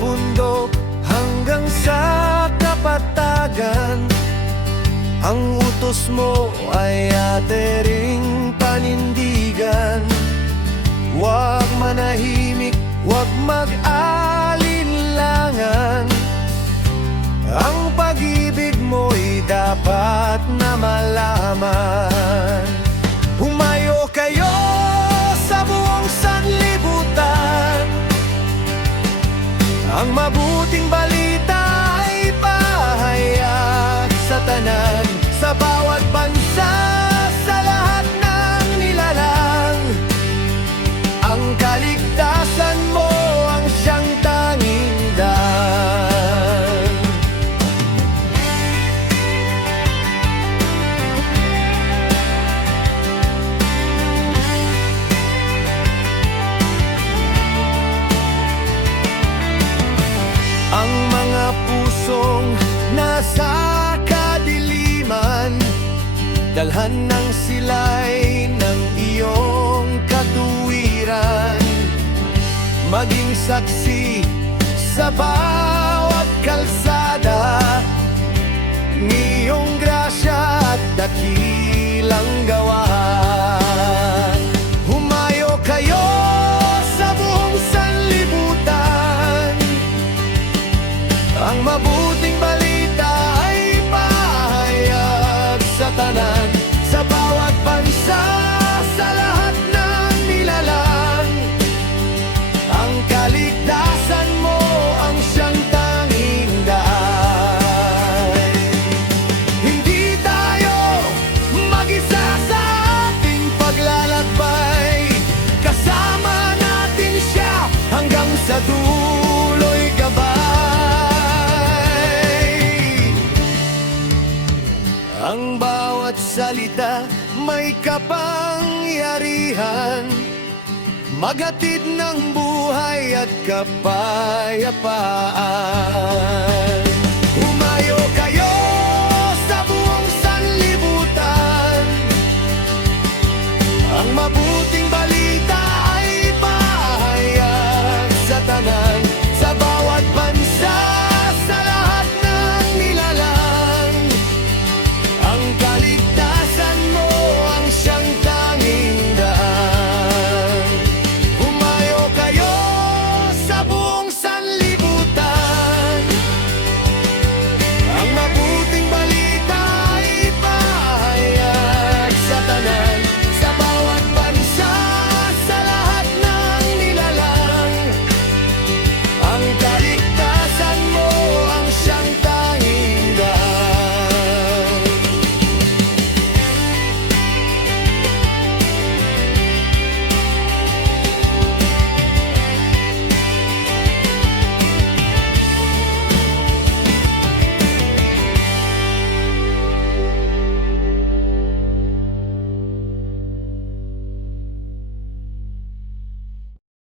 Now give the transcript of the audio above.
bundok hanggang sa kapatagan. Ang utos mo ay ating panindigan. Huwag manahimik, huwag mag-alinlangan. Ang pag-ibig mo'y dapat na malaman. Humayo kayo sa buong sanlibutan. Ang mabuting balita ay pahayag sa tanan, sa bawat bansa, sa lahat ng nilalang. Ang kaligtasan mo ang siyang tanging daan. Ang mga pusong nasa kadiliman, dalhan ng silay ng iyong katuwiran. Maging saksi sa bawat kalsada, ngayong grasya at dakilang gawain. Humayo kayo sa buong sanlibutan. Ang mabuting balita ay pahayag sa tanan, sa bawat bansa, sa lahat ng nilalang. Ang kaligtasan mo ang siyang tanging daan. Hindi tayo mag-isa sa ating paglalakbay. Kasama natin siya hanggang sa dulo'y gabay. Ang bawat salita may kapangyarihan, maghatid ng buhay at kapayapaan.